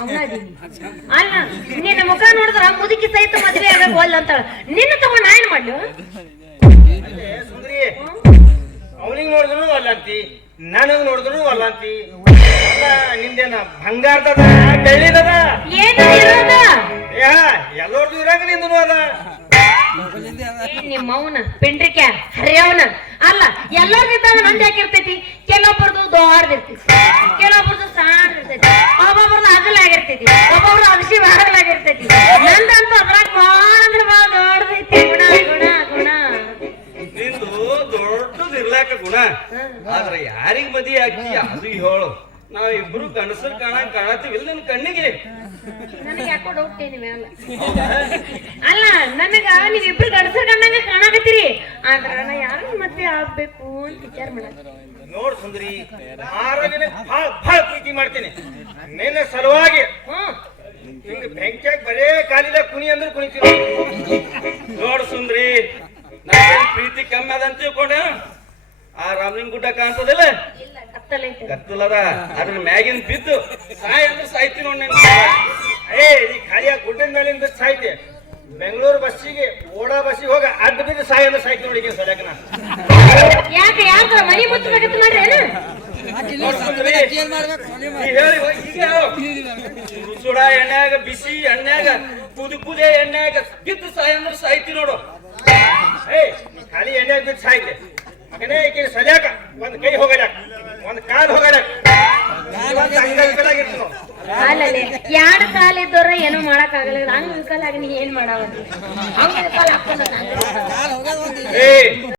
ಅವನಾದೀನಿ ಅಲ್ಲ ನಿನ್ನ ಮುಖ ನೋಡಿದ್ರ ಮುದುಕಿ ಸಹಿತ ಮದ್ವೆ ಆಗಕ್ ಒಲ್ಲ ಅಂತಾಳ ನಿನ್ನ ತಗೊಂಡ್ ನಾ ಏನ್ ಮಾಡ್ಲು ಸುಂದ್ರಿ ಅವನಿಗೆ ನೋಡಿದ್ರು ಅಲ್ಲಂತಿ ನನಗ್ ನೋಡಿದ್ರು ಅಲ್ಲಂತಿ ನಿಂದೇನ ಬಂಗಾರದದ ಬೆಳ್ಳಿದದ ಏನು ಇರೋದ ಎಲ್ಲೋರ್ದು ಇರಾಗ ನಿಂದನು ಅದ ನಿಮ್ಮ ಅವನ ಪಿಂಡ್ರಿಕ್ಯಾ ಹರಿಯವನ ಅಲ್ಲ ಎಲ್ಲರಿದ್ದಾಗ ನಂದು ಯಾಕಿರ್ತೈತಿ ಕೆಲವೊಬ್ಬರದು ದೊಡ್ಡದಿರ್ತೈತಿ ಕೆಲವೊಬ್ಬರದು ಸಣ್ಣದಿರ್ತೈತಿ ಒಬ್ಬೊಬ್ರದ್ದು ಅಗಲಾಗಿರ್ತೈತಿ ಒಬ್ಬೊಬ್ರು ಅಗಸಿ ಬಾಗಲಾಗಿರ್ತೈತಿ ನಂದಂತೂ ಅದ್ರಾಗ ಬಾಳ ಅಂದ್ರೆ ಬಾಳ ದೊಡ್ಡದೈತಿ ಗುಣ ಗುಣ ಗುಣ ನಿಂದು ದೊಡ್ಡದು ಇರ್ಲಾಕ ಗುಣ ಆದ್ರೆ ಯಾರಿಗ ಮದಿ ಆಗ್ತಿ ಅದು ಹೇಳು ನಾವ್ ಇಬ್ರು ಗಂಡಸರು ಕಾಣತ್ತೀವಿ ಇಲ್ಲ ನನ್ ಕಣ್ಣಿಗೆ ನನಗೆ ಯಾಕೋ ಡೌಟ್ ಏನಿ ಮ್ಯಾಲ ಅಲ್ಲ ನನಗ ನೀವಿಬ್ರು ಗಂಡಸರ್ ಕಂಡಂಗ ಕಾಣಕತ್ತೀರಿ ಆದ್ರ ನಾ ಯಾರು ಮತ್ತೆ ಆಗ್ಬೇಕು ಅಂತ ವಿಚಾರ ಮಾಡತ್ತೀನಿ ನೋಡ್ ಸುಂದರಿ ಭಾಳ ಪ್ರೀತಿ ಮಾಡ್ತೀನಿ ನಿನ್ನ ಸಲುವಾಗಿ ಹಿಂಗ ಬೆಂಕಿಯಾಗ ಬರೇ ಕಾಲಿಲ್ಲ ಕುಣಿ ಅಂದ್ರೆ ಕುಣಿತೀವಿ ನೋಡ್ ಸುಂದರಿ ನನ್ನ ಪ್ರೀತಿ ಕಮ್ಮಿ ಅದ ಅಂತ ತಿಳ್ಕೊಂಡ ಆ ರಾಮಲಿಂಗ ಗುಡ್ಡ ಕಾಣ್ತದಿಲ್ಲ ಕತ್ತಲದ ಅದ್ರ ಮ್ಯಾಗಿನ ಬಿದ್ದು ಸಾಯ್ ಅಂದ್ರೆ ಸಾಯ್ತಿ ನೋಡ್ ನೀನ್ ಈ ಖಾಲಿಯ ಗುಡ್ಡದ ಮೇಲಿನ ಬಿದ್ದು ಸಾಯ್ತಿ ಬೆಂಗಳೂರು ಬಸ್ಸಿಗೆ ಓಡಾ ಬಸ್ಸಿಗೆ ಹೋಗ ಅಡ್ಡ ಬಿದ್ದು ಸಾಯ್ ಅಂದ್ರೆ ಸಾಯ್ತಿ ನೋಡಿ ಸಲಕ ನಾ ಯಾಕೆ ಯಾಕ ಮನಿ ಮುಚ್ಚಬೇಕಂತ ಮಾಡ್ರಿ ಸುಡ ಎಣ್ಣೆಯಾಗ ಬಿಸಿ ಎಣ್ಣೆಯಾಗ ಕುದೆ ಎಣ್ಣೆಯಾಗ ಬಿದ್ದು ಸಾಯ್ ಅಂದ್ರೆ ಸಾಯ್ತಿ ನೋಡು ಖಾಲಿ ಎಣ್ಣೆಯಾಗ ಬಿದ್ದು ಸಾಯ್ತಿ ಮಗನೇ ಈಕೆ ಸಲ್ಯಾಕ ಒಂದ್ ಕೈ ಹೋಗಲಾಕ ಒಂದ್ ಕಾಲ್ ಹೋಗಲಾಕ ಅಲ್ಲಲ್ಲಿ ಯಾರ ಕಾಲ ಇದ್ದವ್ರ ಏನೋ ಮಾಡಕ್ ಆಗಲ್ಲ ಹಂಗ ವಿಕಲ್ ಆಗಿ ನೀ ಏನ್ ಮಾಡಾವ ಹಂಗ ವಿಕಲ್ ಹಾಕೊಂಡ